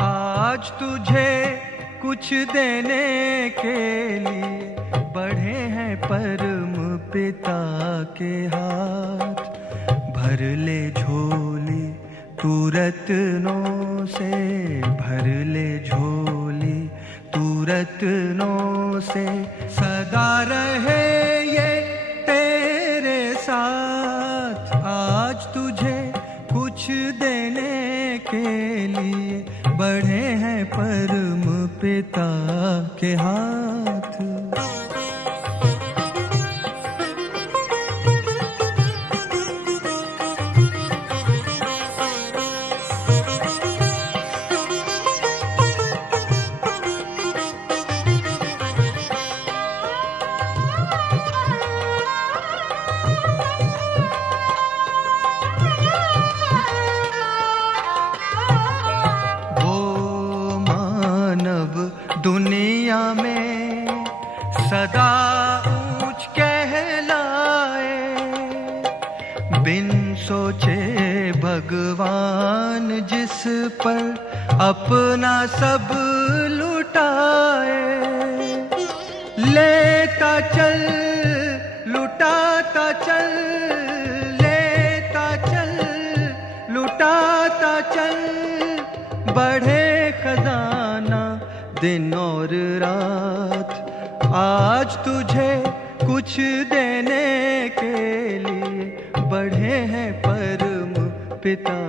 आज तुझे कुछ देने के लिए बढ़े हैं परम पिता के हाथ। भर ले झोली तू रत्नों से, भर ले झोली तू रत्नों से। सदा रहे ये तेरे साथ। आज तुझे कुछ देने के लिए बढ़े हैं परम पिता के हाथ। दुनिया में सदा ऊंच कहलाए, बिन सोचे भगवान जिस पर अपना सब लुटाए। लेता चल लुटाता चल, लेता चल लुटाता चल। बढ़े खजाना दिन और रात। आज तुझे कुछ देने के लिए बढ़े हैं परम पिता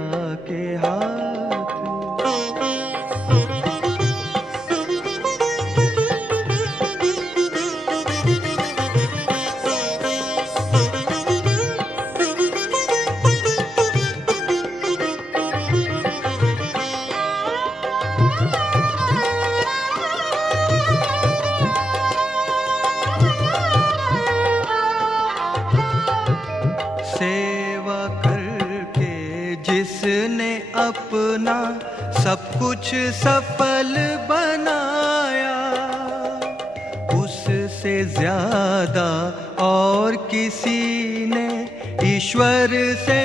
के हाथ। सेवा करके जिसने अपना सब कुछ सफल बनाया, उससे ज्यादा और किसी ने ईश्वर से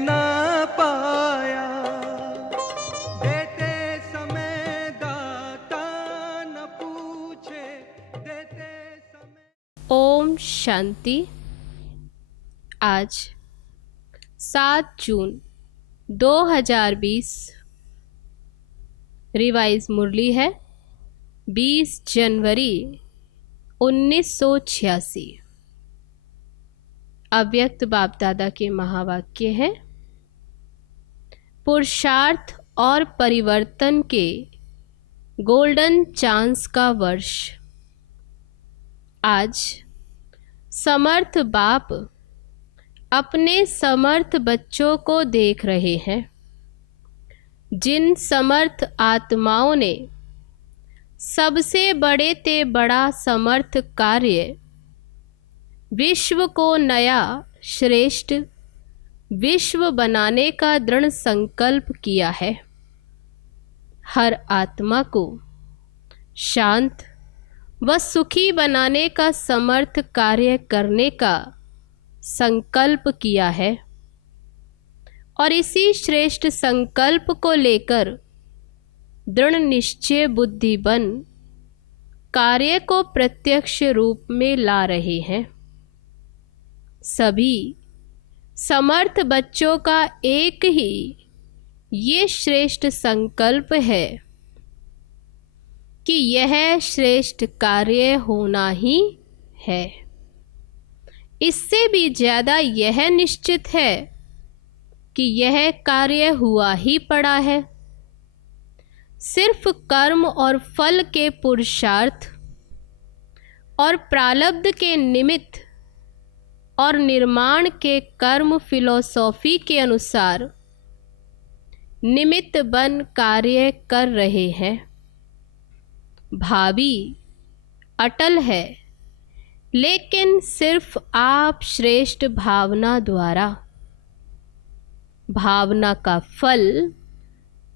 ना पाया। देते समय दाता न पूछे, देते समय। ओम शांति। आज 7 जून 2020 रिवाइज मुरली है 20 जनवरी 1986। अव्यक्त बाप दादा के महावाक्य हैं, पुरुषार्थ और परिवर्तन के गोल्डन चांस का वर्ष। आज समर्थ बाप अपने समर्थ बच्चों को देख रहे हैं, जिन समर्थ आत्माओं ने सबसे बड़े ते बड़ा समर्थ कार्य विश्व को नया श्रेष्ठ विश्व बनाने का दृढ़ संकल्प किया है। हर आत्मा को शांत व सुखी बनाने का समर्थ कार्य करने का संकल्प किया है और इसी श्रेष्ठ संकल्प को लेकर दृढ़ निश्चय बुद्धि बन कार्य को प्रत्यक्ष रूप में ला रहे हैं। सभी समर्थ बच्चों का एक ही ये श्रेष्ठ संकल्प है कि यह श्रेष्ठ कार्य होना ही है। इससे भी ज़्यादा यह निश्चित है कि यह कार्य हुआ ही पड़ा है। सिर्फ कर्म और फल के पुरुषार्थ और प्रारब्ध के निमित्त और निर्माण के कर्म फिलॉसफी के अनुसार निमित्त बन कार्य कर रहे हैं। भावी अटल है, लेकिन सिर्फ आप श्रेष्ठ भावना द्वारा। भावना का फल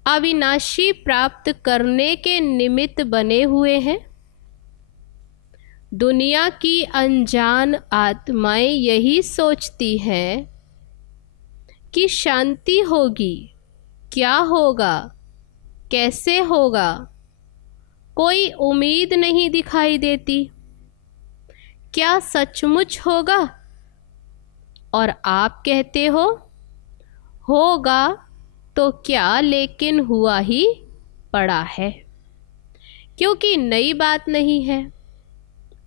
अविनाशी प्राप्त करने के निमित्त बने हुए हैं। दुनिया की अनजान आत्माएं यही सोचती हैं कि शांति होगी, क्या होगा, कैसे होगा, कोई उम्मीद नहीं दिखाई देती। क्या सचमुच होगा? और आप कहते हो होगा तो क्या, लेकिन हुआ ही पड़ा है, क्योंकि नई बात नहीं है,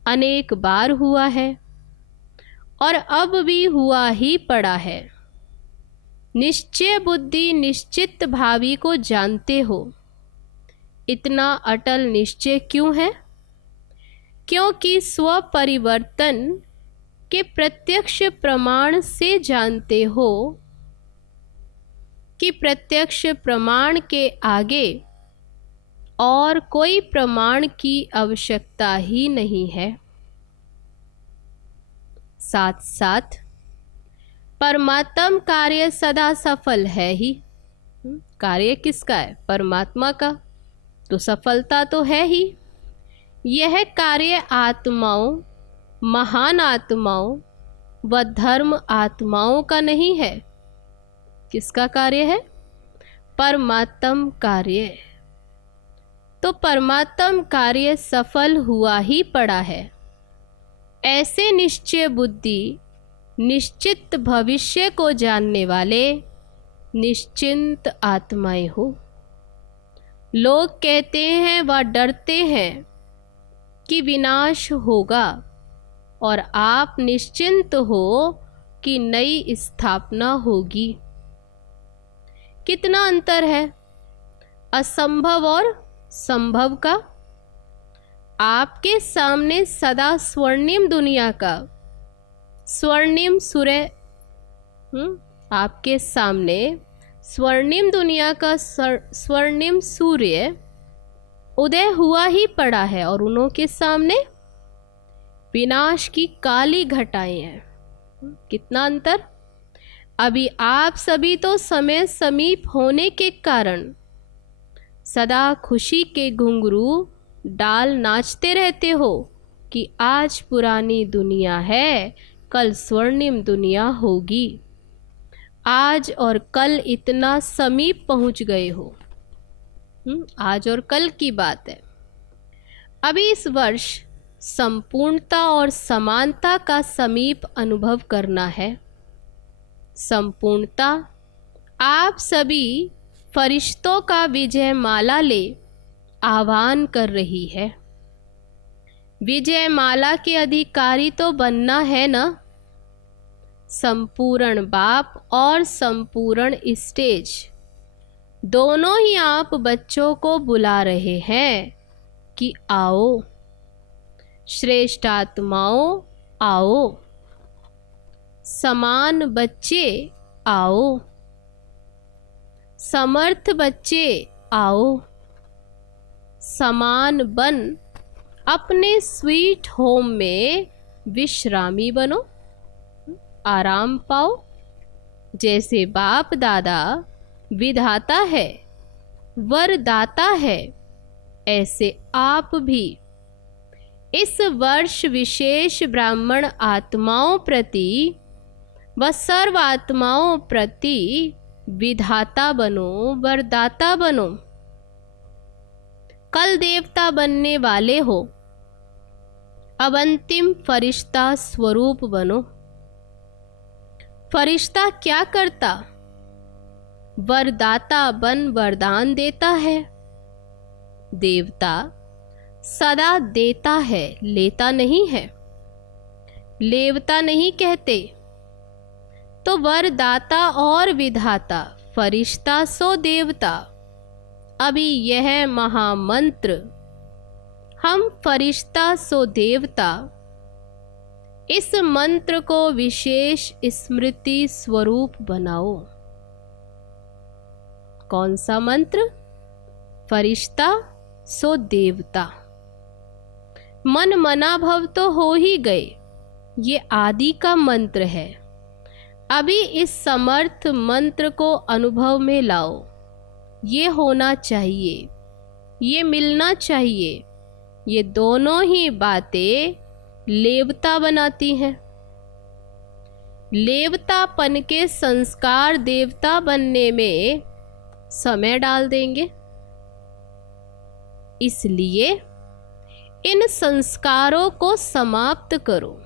अनेक बार हुआ है और अब भी हुआ ही पड़ा है। निश्चय बुद्धि निश्चित भावी को जानते हो। इतना अटल निश्चय क्यों है? क्योंकि स्व परिवर्तन के प्रत्यक्ष प्रमाण से जानते हो कि प्रत्यक्ष प्रमाण के आगे और कोई प्रमाण की आवश्यकता ही नहीं है। साथ साथ परमात्म कार्य सदा सफल है ही। कार्य किसका है? परमात्मा का। तो सफलता तो है ही। यह कार्य आत्माओं, महान आत्माओं व धर्म आत्माओं का नहीं है। किसका कार्य है? परमात्म कार्य। तो परमात्म कार्य सफल हुआ ही पड़ा है। ऐसे निश्चय बुद्धि, निश्चित भविष्य को जानने वाले निश्चिंत आत्माएं हो। लोग कहते हैं व डरते हैं कि विनाश होगा, और आप निश्चिंत हो कि नई स्थापना होगी। कितना अंतर है असंभव और संभव का। आपके सामने सदा स्वर्णिम दुनिया का स्वर्णिम सूर्य, आपके सामने स्वर्णिम दुनिया का स्वर्णिम सूर्य उदय हुआ ही पड़ा है, और उन्हों के सामने विनाश की काली घटाएं हैं। कितना अंतर। अभी आप सभी तो समय समीप होने के कारण सदा खुशी के घुंघरू डाल नाचते रहते हो कि आज पुरानी दुनिया है, कल स्वर्णिम दुनिया होगी। आज और कल इतना समीप पहुंच गए हो। आज और कल की बात है। अभी इस वर्ष संपूर्णता और समानता का समीप अनुभव करना है। संपूर्णता आप सभी फरिश्तों का विजय माला ले आह्वान कर रही है। विजय माला के अधिकारी तो बनना है ना। संपूर्ण बाप और संपूर्ण स्टेज दोनों ही आप बच्चों को बुला रहे हैं कि आओ श्रेष्ठ आत्माओं, आओ समान बच्चे, आओ समर्थ बच्चे, आओ समान बन अपने स्वीट होम में विश्रामी बनो, आराम पाओ। जैसे बाप दादा विधाता है, वरदाता है, ऐसे आप भी इस वर्ष विशेष ब्राह्मण आत्माओं प्रति व सर्व आत्माओं प्रति विधाता बनो, वरदाता बनो। कल देवता बनने वाले हो, अब अंतिम फरिश्ता स्वरूप बनो। फरिश्ता क्या करता? वरदाता बन वरदान देता है। देवता सदा देता है, लेता नहीं है, लेवता नहीं कहते। तो वरदाता और विधाता, फरिश्ता सो देवता। अभी यह महामंत्र हम फरिश्ता सो देवता, इस मंत्र को विशेष स्मृति स्वरूप बनाओ। कौन सा मंत्र? फरिश्ता सो देवता। मन मना भव तो हो ही गए, ये आदि का मंत्र है। अभी इस समर्थ मंत्र को अनुभव में लाओ। ये होना चाहिए, ये मिलना चाहिए। ये दोनों ही बातें लेवता बनाती हैं। लेवतापन के संस्कार देवता बनने में समय डाल देंगे, इसलिए इन संस्कारों को समाप्त करो।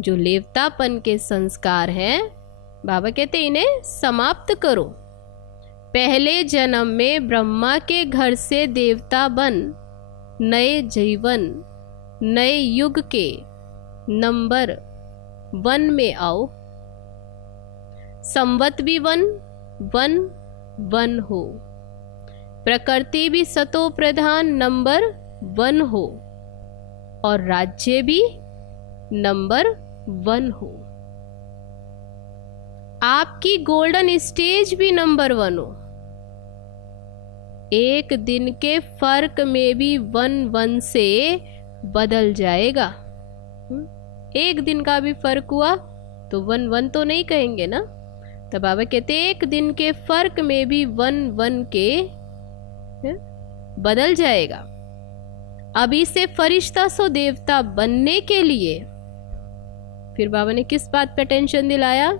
जो लेवतापन के संस्कार हैं, बाबा कहते इन्हें समाप्त करो। पहले जन्म में ब्रह्मा के घर से देवता बन नए जीवन, नए युग के नंबर 1 में आओ। संवत भी 1 हो, प्रकृति भी सतो प्रधान नंबर 1 हो, और राज्य भी नंबर 1 हो। आपकी गोल्डन स्टेज भी नंबर 1 हो। एक दिन के फर्क में भी 1 से बदल जाएगा। एक दिन का भी फर्क हुआ तो 1 तो नहीं कहेंगे ना। तो बाबा कहते एक दिन के फर्क में भी 1 के बदल जाएगा। अभी से फरिश्ता सो देवता बनने के लिए, फिर बाबा ने किस बात पे टेंशन दिलाया?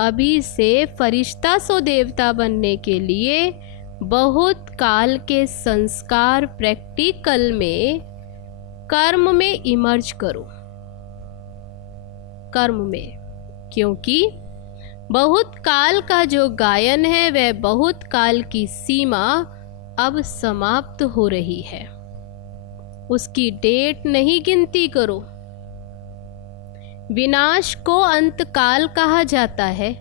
अभी से फरिश्ता सो देवता बनने के लिए बहुत काल के संस्कार प्रैक्टिकल में कर्म में इमर्ज करो। कर्म में, क्योंकि बहुत काल का जो गायन है वह बहुत काल की सीमा अब समाप्त हो रही है। उसकी डेट नहीं गिनती करो। विनाश को अंतकाल कहा जाता है।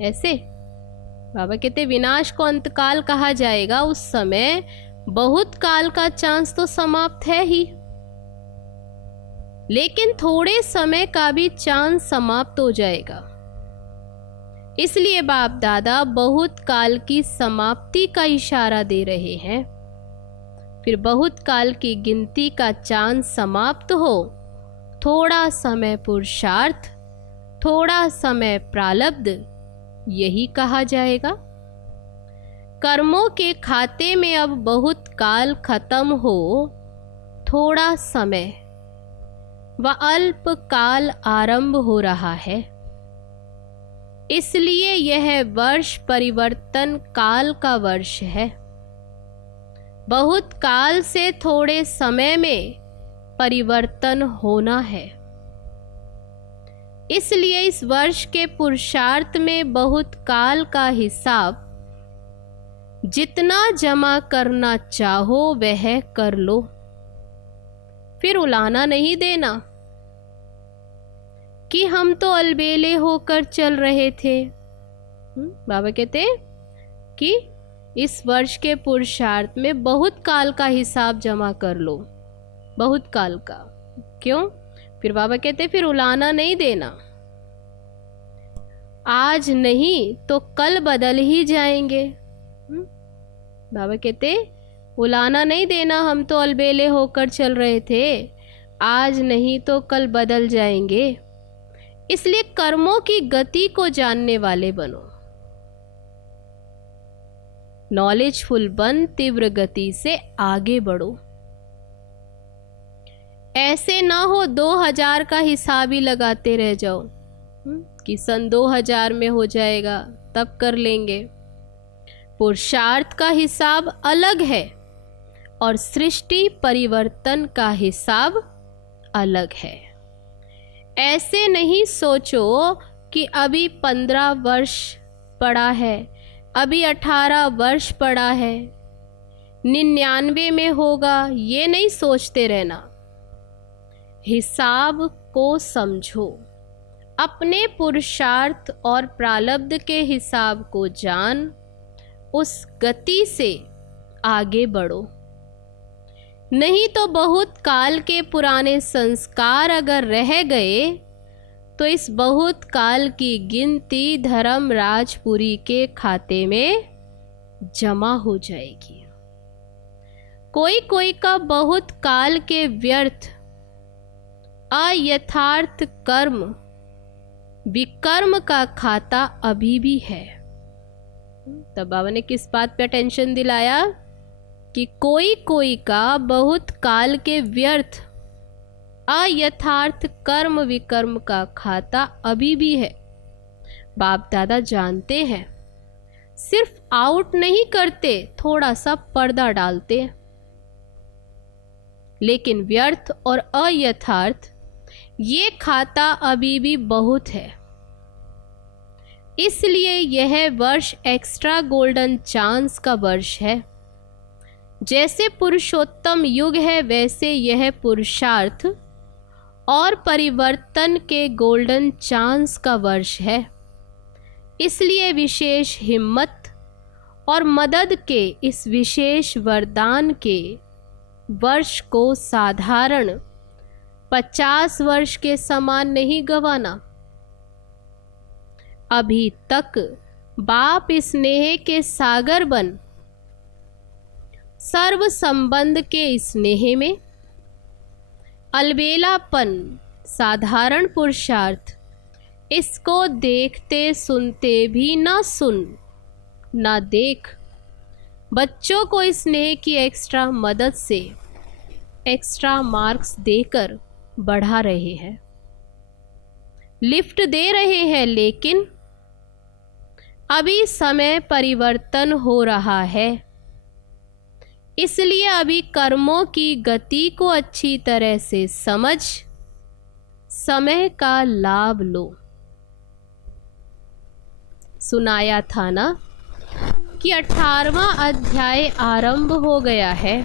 ऐसे बाबा कहते विनाश को अंतकाल कहा जाएगा। उस समय बहुत काल का चांस तो समाप्त है ही, लेकिन थोड़े समय का भी चांस समाप्त हो जाएगा। इसलिए बाप दादा बहुत काल की समाप्ति का इशारा दे रहे हैं। फिर बहुत काल की गिनती का चांस समाप्त हो, थोड़ा समय पुरुषार्थ, थोड़ा समय प्रारब्ध, यही कहा जाएगा। कर्मों के खाते में अब बहुत काल खत्म हो, थोड़ा समय व अल्प काल आरंभ हो रहा है। इसलिए यह वर्ष परिवर्तन काल का वर्ष है। बहुत काल से थोड़े समय में परिवर्तन होना है। इसलिए इस वर्ष के पुरुषार्थ में बहुत काल का हिसाब जितना जमा करना चाहो वह कर लो, फिर उलाना नहीं देना कि हम तो अलबेले होकर चल रहे थे। बाबा कहते कि इस वर्ष के पुरुषार्थ में बहुत काल का हिसाब जमा कर लो, बहुत काल का। क्यों? फिर बाबा कहते फिर उलाना नहीं देना। आज नहीं तो कल बदल ही जाएंगे। बाबा कहते उलाना नहीं देना, हम तो अलबेले होकर चल रहे थे, आज नहीं तो कल बदल जाएंगे। इसलिए कर्मों की गति को जानने वाले बनो। नॉलेजफुल बन, तीव्र गति से आगे बढ़ो। ऐसे ना हो 2000 का हिसाब ही लगाते रह जाओ कि सन 2000 में हो जाएगा तब कर लेंगे। पुरुषार्थ का हिसाब अलग है और सृष्टि परिवर्तन का हिसाब अलग है। ऐसे नहीं सोचो कि अभी 15 वर्ष पड़ा है, अभी 18 वर्ष पड़ा है, 99 में होगा, ये नहीं सोचते रहना। हिसाब को समझो, अपने पुरुषार्थ और प्रारब्ध के हिसाब को जान, उस गति से आगे बढ़ो। नहीं तो बहुत काल के पुराने संस्कार अगर रह गए तो इस बहुत काल की गिनती धर्म राजपुरी के खाते में जमा हो जाएगी। कोई कोई का बहुत काल के व्यर्थ अयथार्थ कर्म विकर्म का खाता अभी भी है। तब बाबा ने किस बात पे टेंशन दिलाया कि कोई कोई का बहुत काल के व्यर्थ अयथार्थ कर्म विकर्म का खाता अभी भी है। बाप दादा जानते हैं, सिर्फ आउट नहीं करते, थोड़ा सा पर्दा डालते हैं। लेकिन व्यर्थ और अयथार्थ ये खाता अभी भी बहुत है। इसलिए यह वर्ष एक्स्ट्रा गोल्डन चांस का वर्ष है। जैसे पुरुषोत्तम युग है, वैसे यह पुरुषार्थ और परिवर्तन के गोल्डन चांस का वर्ष है। इसलिए विशेष हिम्मत और मदद के इस विशेष वरदान के वर्ष को साधारण 50 वर्ष के समान नहीं गंवाना। अभी तक बाप स्नेह के सागर बन सर्व संबंध के स्नेह में अलबेलापन साधारण पुरुषार्थ, इसको देखते सुनते भी ना सुन ना देख, बच्चों को स्नेह की एक्स्ट्रा मदद से एक्स्ट्रा मार्क्स देकर बढ़ा रहे हैं, लिफ्ट दे रहे हैं। लेकिन अभी समय परिवर्तन हो रहा है, इसलिए अभी कर्मों की गति को अच्छी तरह से समझ समय का लाभ लो। सुनाया था ना कि 18वां अध्याय आरंभ हो गया है।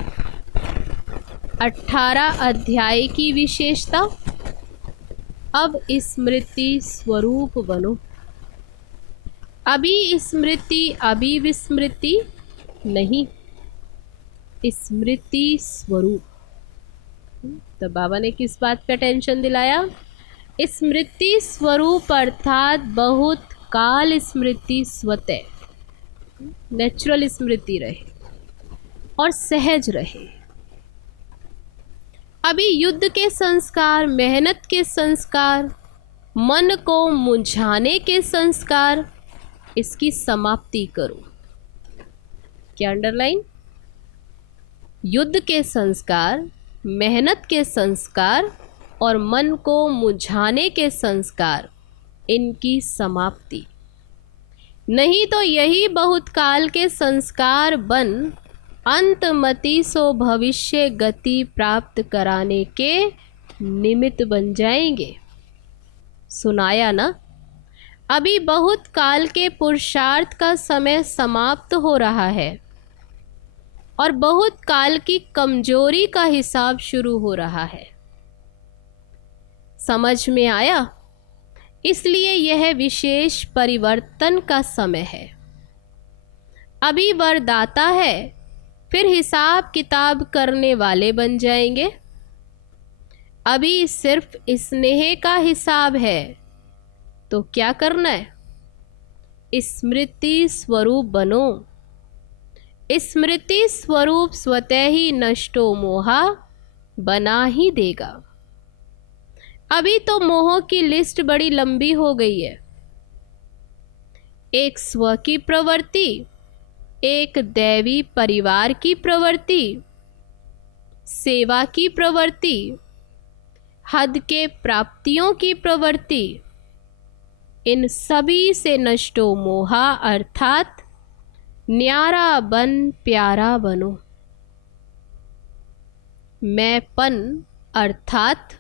18 अध्याय की विशेषता, अब स्मृति स्वरूप बनो। अभी स्मृति अभी विस्मृति नहीं, स्मृति स्वरूप। तो बाबा ने किस बात पे टेंशन दिलाया? स्मृति स्वरूप अर्थात बहुत काल स्मृति स्वतः, नेचुरल स्मृति रहे और सहज रहे। अभी युद्ध के संस्कार, मेहनत के संस्कार, मन को मुंझाने के संस्कार, इसकी समाप्ति करो। क्या अंडरलाइन? युद्ध के संस्कार, मेहनत के संस्कार और मन को मुझाने के संस्कार, इनकी समाप्ति। नहीं तो यही बहुत काल के संस्कार बन अंतमति सो भविष्य गति प्राप्त कराने के निमित्त बन जाएंगे। सुनाया ना? अभी बहुत काल के पुरुषार्थ का समय समाप्त हो रहा है और बहुत काल की कमजोरी का हिसाब शुरू हो रहा है। समझ में आया? इसलिए यह विशेष परिवर्तन का समय है। अभी वरदाता है, फिर हिसाब किताब करने वाले बन जाएंगे। अभी सिर्फ स्नेह का हिसाब है, तो क्या करना है? स्मृति स्वरूप बनो। स्मृति स्वरूप स्वतः ही नष्टो मोहा बना ही देगा। अभी तो मोह की लिस्ट बड़ी लंबी हो गई है। एक स्व की प्रवृत्ति, एक दैवी परिवार की प्रवृत्ति, सेवा की प्रवृत्ति, हद के प्राप्तियों की प्रवृत्ति, इन सभी से नष्टो मोहा अर्थात न्यारा बन प्यारा बनो। मैंपन अर्थात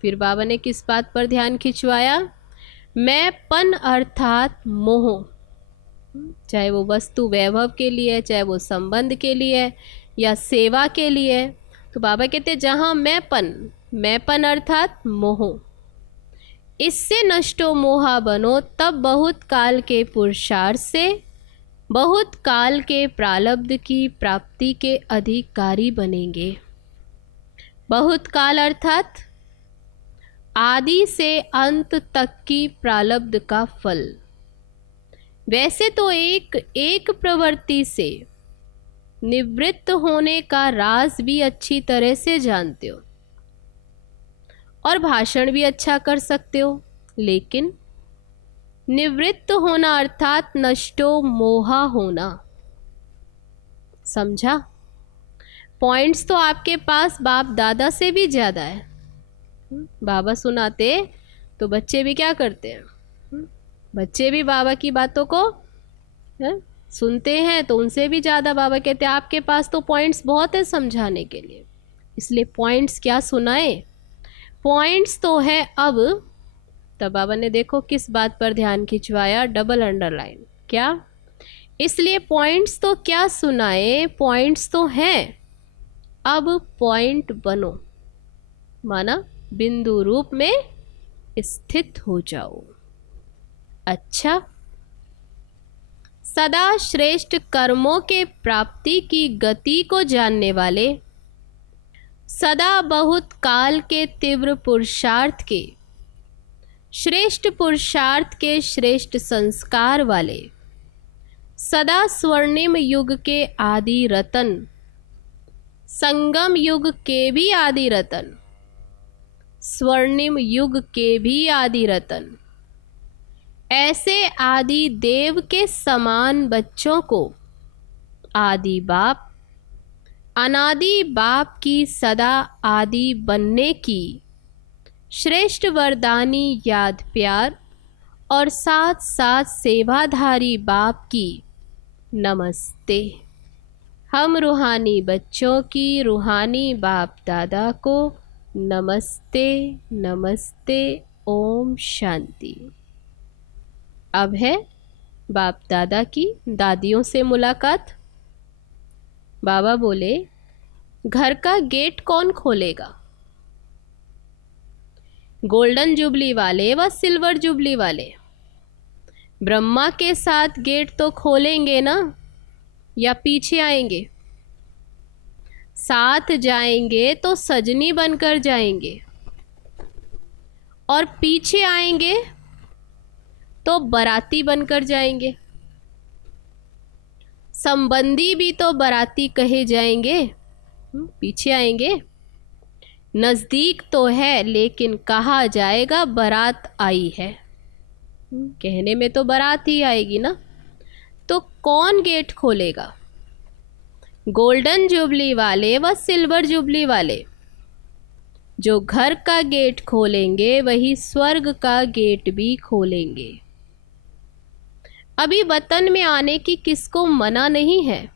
फिर बाबा ने किस बात पर ध्यान खिंचवाया? मैंपन अर्थात मोह, चाहे वो वस्तु वैभव के लिए, चाहे वो संबंध के लिए या सेवा के लिए। तो बाबा कहते जहाँ मैंपन अर्थात मोह, इससे नष्टो मोहा बनो, तब बहुत काल के पुरुषार्थ से बहुत काल के प्रारब्ध की प्राप्ति के अधिकारी बनेंगे। बहुत काल अर्थात आदि से अंत तक की प्रारब्ध का फल। वैसे तो एक प्रवृत्ति से निवृत्त होने का राज भी अच्छी तरह से जानते हो और भाषण भी अच्छा कर सकते हो, लेकिन निवृत्त होना अर्थात नष्टो मोहा होना। समझा? पॉइंट्स तो आपके पास बाप दादा से भी ज़्यादा है। बाबा सुनाते तो बच्चे भी क्या करते हैं, बच्चे भी बाबा की बातों को सुनते हैं, तो उनसे भी ज़्यादा बाबा कहते हैं आपके पास तो पॉइंट्स बहुत है समझाने के लिए, इसलिए पॉइंट्स क्या सुनाए, पॉइंट्स तो है अब। तब बाबा ने देखो किस बात पर ध्यान खिंचवाया, डबल अंडरलाइन, क्या, इसलिए पॉइंट्स तो क्या सुनाए, पॉइंट्स तो हैं, अब पॉइंट बनो, माना बिंदु रूप में स्थित हो जाओ। अच्छा, सदा श्रेष्ठ कर्मों के प्राप्ति की गति को जानने वाले, सदा बहुत काल के तीव्र पुरुषार्थ के, श्रेष्ठ पुरुषार्थ के श्रेष्ठ संस्कार वाले, सदा स्वर्णिम युग के आदि रतन, संगम युग के भी आदि रतन, स्वर्णिम युग के भी आदि रतन, ऐसे आदि देव के समान बच्चों को आदि बाप, अनादि बाप की सदा आदि बनने की श्रेष्ठ वरदानी याद प्यार और साथ साथ सेवाधारी बाप की नमस्ते। हम रूहानी बच्चों की रूहानी बाप दादा को नमस्ते नमस्ते। ओम शांति। अब है बाप दादा की दादियों से मुलाकात। बाबा बोले, घर का गेट कौन खोलेगा? गोल्डन जुबली वाले व सिल्वर जुबली वाले। ब्रह्मा के साथ गेट तो खोलेंगे ना, या पीछे आएंगे? साथ जाएंगे तो सजनी बनकर जाएंगे, और पीछे आएंगे तो बाराती बनकर जाएंगे। संबंधी भी तो बाराती कहे जाएंगे, पीछे आएंगे। नज़दीक तो है लेकिन कहा जाएगा बारात आई है, कहने में तो बारात ही आएगी ना। तो कौन गेट खोलेगा? गोल्डन जुबली वाले व सिल्वर जुबली वाले। जो घर का गेट खोलेंगे वही स्वर्ग का गेट भी खोलेंगे। अभी वतन में आने की किसको मना नहीं है,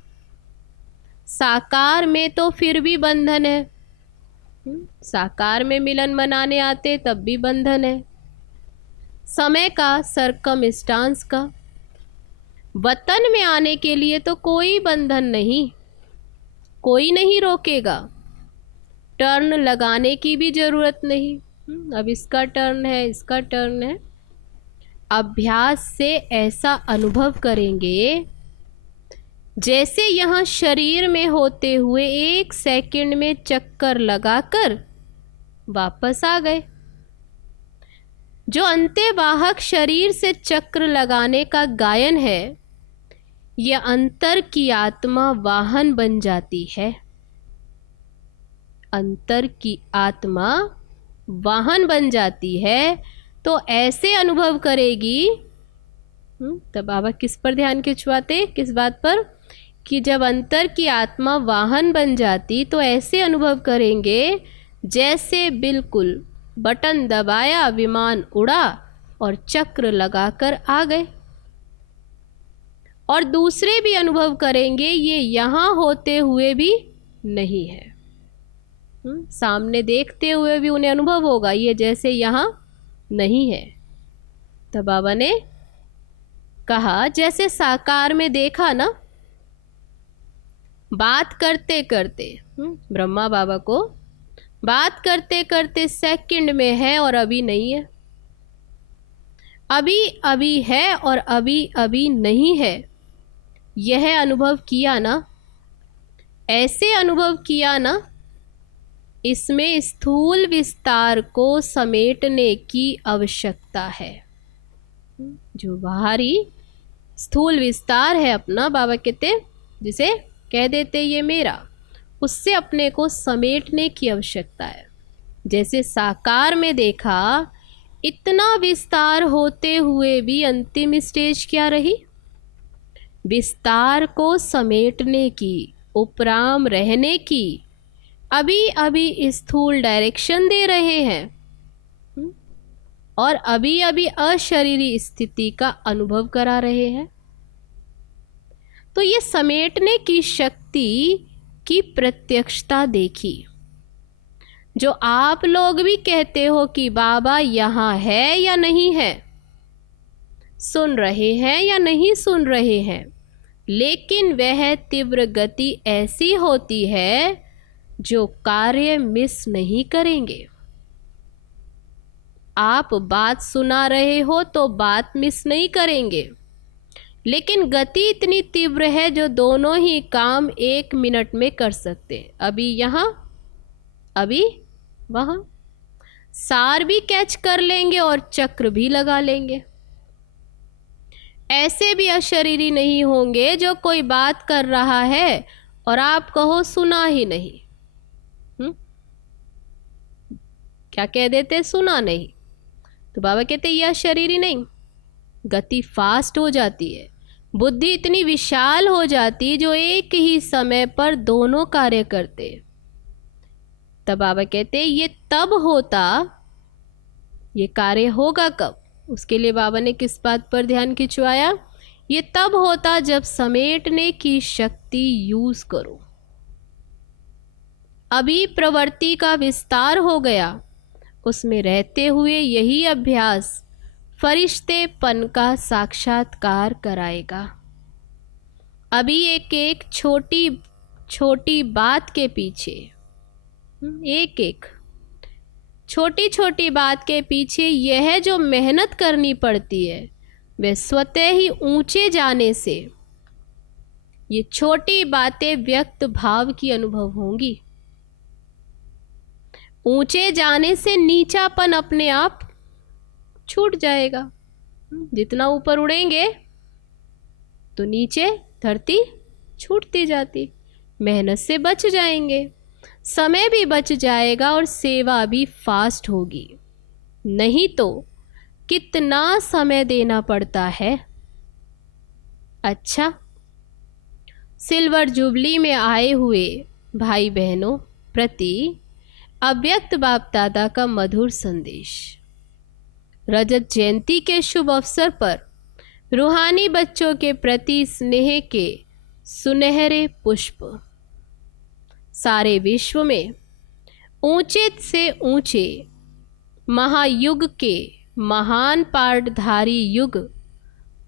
साकार में तो फिर भी बंधन है। साकार में मिलन मनाने आते तब भी बंधन है, समय का, सरकमस्टांस का। वतन में आने के लिए तो कोई बंधन नहीं, कोई नहीं रोकेगा। टर्न लगाने की भी ज़रूरत नहीं, अब इसका टर्न है, इसका टर्न है। अभ्यास से ऐसा अनुभव करेंगे जैसे यहाँ शरीर में होते हुए 1 सेकंड में चक्कर लगाकर वापस आ गए। जो अंत्यवाहक शरीर से चक्र लगाने का गायन है, यह अंतर की आत्मा वाहन बन जाती है। अंतर की आत्मा वाहन बन जाती है, तो ऐसे अनुभव करेगी। तब बाबा किस पर ध्यान खिंचवाते, किस बात पर, कि जब अंतर की आत्मा वाहन बन जाती तो ऐसे अनुभव करेंगे जैसे बिल्कुल बटन दबाया, विमान उड़ा और चक्र लगाकर आ गए। और दूसरे भी अनुभव करेंगे ये यहाँ होते हुए भी नहीं है, सामने देखते हुए भी उन्हें अनुभव होगा ये जैसे यहाँ नहीं है। तब बाबा ने कहा, जैसे साकार में देखा ना, बात करते करते ब्रह्मा बाबा को बात करते करते सेकंड में है और अभी नहीं है, अभी अभी है और अभी अभी नहीं है। यह अनुभव किया ना, ऐसे अनुभव किया ना, इसमें स्थूल विस्तार को समेटने की आवश्यकता है। जो बाहरी स्थूल विस्तार है अपना, बाबा कहते जिसे कह देते ये मेरा, उससे अपने को समेटने की आवश्यकता है। जैसे साकार में देखा, इतना विस्तार होते हुए भी अंतिम स्टेज क्या रही? विस्तार को समेटने की, उपराम रहने की। अभी अभी स्थूल डायरेक्शन दे रहे हैं, और अभी अभी अशरीरी स्थिति का अनुभव करा रहे हैं। तो ये समेटने की शक्ति की प्रत्यक्षता देखी, जो आप लोग भी कहते हो कि बाबा यहाँ है या नहीं है, सुन रहे हैं या नहीं सुन रहे हैं, लेकिन वह तीव्र गति ऐसी होती है जो कार्य मिस नहीं करेंगे। आप बात सुना रहे हो तो बात मिस नहीं करेंगे, लेकिन गति इतनी तीव्र है जो दोनों ही काम 1 मिनट में कर सकते हैं। अभी यहाँ, अभी वहाँ, सार भी कैच कर लेंगे और चक्र भी लगा लेंगे। ऐसे भी अशरीरी नहीं होंगे जो कोई बात कर रहा है और आप कहो सुना ही नहीं। क्या कह देते? सुना नहीं। तो बाबा कहते यह अशरीरी नहीं। गति फास्ट हो जाती है, बुद्धि इतनी विशाल हो जाती जो एक ही समय पर दोनों कार्य करते। तब बाबा कहते ये तब होता, ये कार्य होगा कब? उसके लिए बाबा ने किस बात पर ध्यान खिंचवाया? ये तब होता जब समेटने की शक्ति यूज करो। अभी प्रवृत्ति का विस्तार हो गया, उसमें रहते हुए यही अभ्यास फरिश्तेपन का साक्षात्कार कराएगा। अभी एक छोटी छोटी बात के पीछे, एक छोटी छोटी बात के पीछे यह जो मेहनत करनी पड़ती है, वह स्वतः ही ऊंचे जाने से ये छोटी बातें व्यक्त भाव की अनुभव होंगी। ऊंचे जाने से नीचापन अपने आप छूट जाएगा। जितना ऊपर उड़ेंगे तो नीचे धरती छूटती जाती, मेहनत से बच जाएंगे, समय भी बच जाएगा और सेवा भी फास्ट होगी। नहीं तो कितना समय देना पड़ता है। अच्छा, सिल्वर जुबली में आए हुए भाई बहनों प्रति अव्यक्त बाप दादा का मधुर संदेश। रजत जयंती के शुभ अवसर पर रूहानी बच्चों के प्रति स्नेह के सुनहरे पुष्प सारे विश्व में ऊंचे से ऊंचे महायुग के महान पाठधारी युग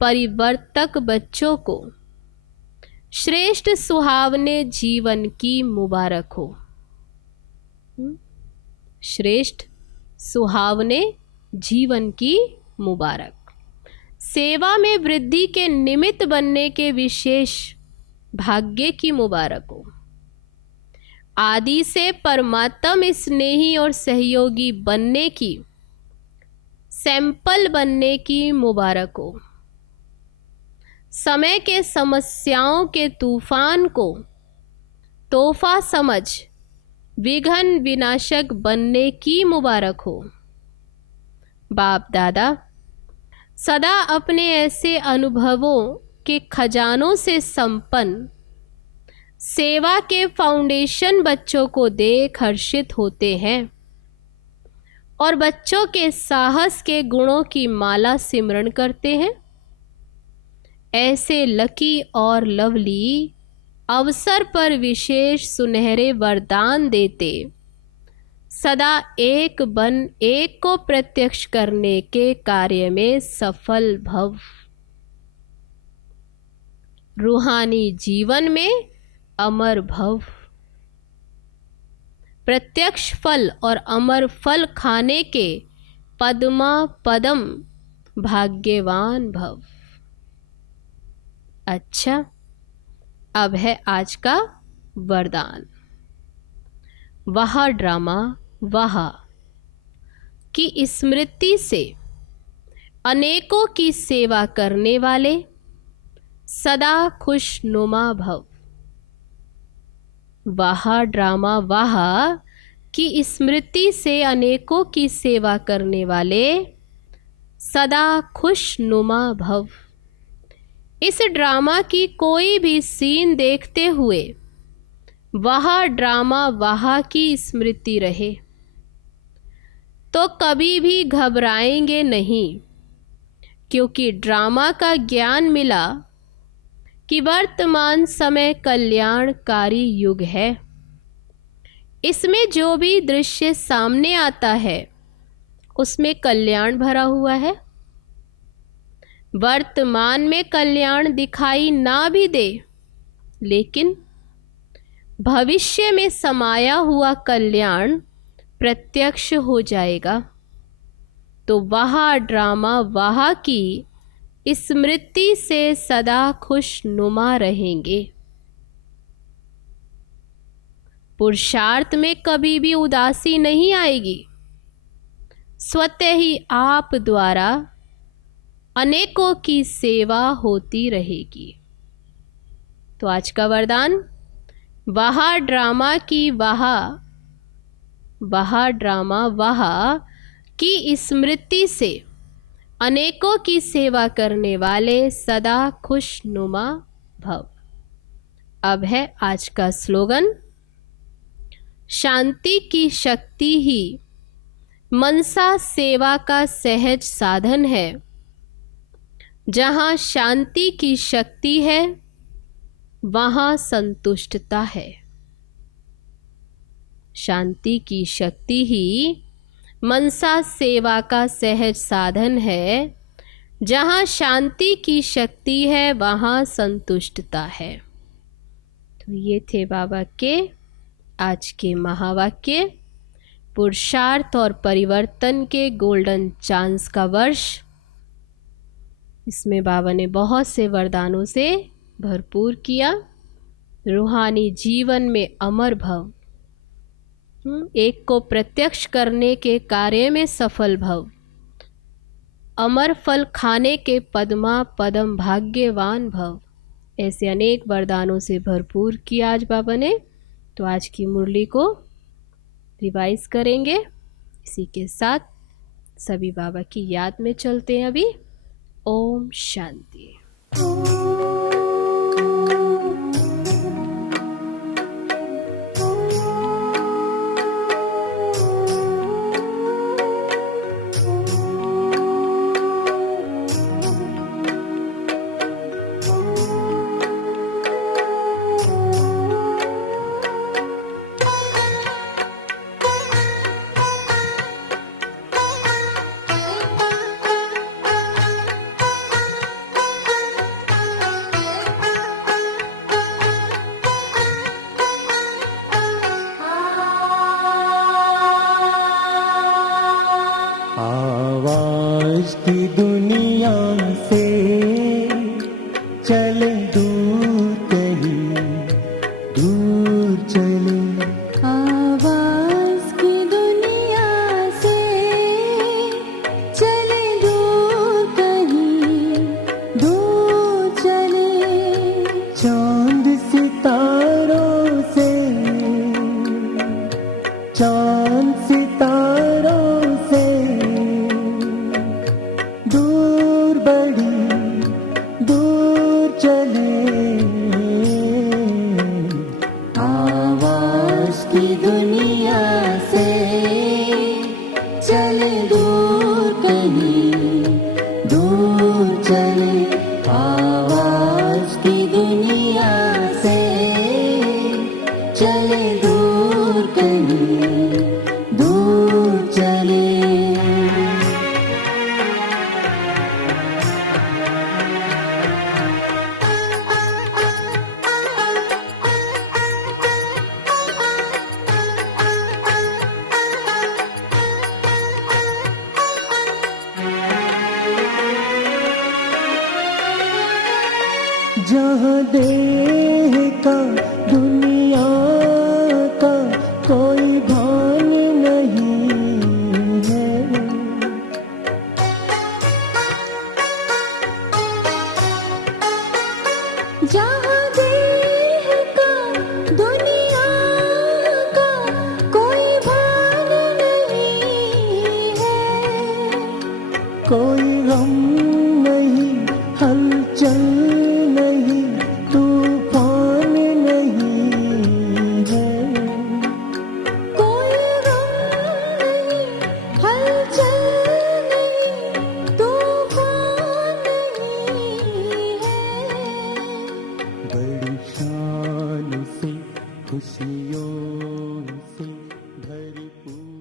परिवर्तक बच्चों को श्रेष्ठ सुहावने जीवन की मुबारक हो। श्रेष्ठ सुहावने जीवन की मुबारक। सेवा में वृद्धि के निमित्त बनने के विशेष भाग्य की मुबारक हो। आदि से परमात्म स्नेही और सहयोगी बनने की, सैंपल बनने की मुबारक हो। समय के समस्याओं के तूफान को तोहफा समझ विघ्न विनाशक बनने की मुबारक हो। बाप दादा सदा अपने ऐसे अनुभवों के खजानों से संपन्न सेवा के फाउंडेशन बच्चों को देख हर्षित होते हैं और बच्चों के साहस के गुणों की माला सिमरण करते हैं। ऐसे लकी और लवली अवसर पर विशेष सुनहरे वरदान देते सदा एक बन एक को प्रत्यक्ष करने के कार्य में सफल भव। रूहानी जीवन में अमर भव। प्रत्यक्ष फल और अमर फल खाने के पद्मा पदम भाग्यवान भव। अच्छा, अब है आज का वरदान। वह ड्रामा वह की स्मृति से अनेकों की सेवा करने वाले सदा खुशनुमा भव। वह ड्रामा वह की स्मृति से अनेकों की सेवा करने वाले सदा खुशनुमा भव। इस ड्रामा की कोई भी सीन देखते हुए वह ड्रामा वह की स्मृति रहे तो कभी भी घबराएंगे नहीं, क्योंकि ड्रामा का ज्ञान मिला कि वर्तमान समय कल्याणकारी युग है। इसमें जो भी दृश्य सामने आता है उसमें कल्याण भरा हुआ है। वर्तमान में कल्याण दिखाई ना भी दे, लेकिन भविष्य में समाया हुआ कल्याण प्रत्यक्ष हो जाएगा। तो वह ड्रामा वह की स्मृति से सदा खुशनुमा रहेंगे। पुरुषार्थ में कभी भी उदासी नहीं आएगी। स्वतः ही आप द्वारा अनेकों की सेवा होती रहेगी। तो आज का वरदान, वह ड्रामा की स्मृति से अनेकों की सेवा करने वाले सदा खुशनुमा भव। अब है आज का स्लोगन, शांति की शक्ति ही मनसा सेवा का सहज साधन है। जहाँ शांति की शक्ति है वहाँ संतुष्टता है। शांति की शक्ति ही मनसा सेवा का सहज साधन है। जहाँ शांति की शक्ति है वहाँ संतुष्टता है। तो ये थे बाबा के आज के महावाक्य। पुरुषार्थ और परिवर्तन के गोल्डन चांस का वर्ष, इसमें बाबा ने बहुत से वरदानों से भरपूर किया। रूहानी जीवन में अमर भव, एक को प्रत्यक्ष करने के कार्य में सफल भव, अमर फल खाने के पद्मा पदम भाग्यवान भव, ऐसे अनेक वरदानों से भरपूर किया आज बाबा ने। तो आज की मुरली को रिवाइज करेंगे। इसी के साथ सभी बाबा की याद में चलते हैं अभी। ओम शांति। आवाज की दुनिया से चले दूर कहीं, दूर चले। आवाज की दुनिया से चले दूर कहीं, दूर चले। चांद सितारों से, चांद सितारों से दूर बड़ी दूर चले। आवाज की दुनिया से चले दूर कहीं, दूर चले। आवाज की दुनिया से चले दूर कहीं, दूर चले। जहाँ देह का दुनिया का कोई भान नहीं है, जहाँ देह का दुनिया का कोई भान नहीं है। कोई गम नहीं, हलचल नहीं, तूफान नहीं है। कोई गम नहीं, बड़ी शान से खुशियों से भरपूर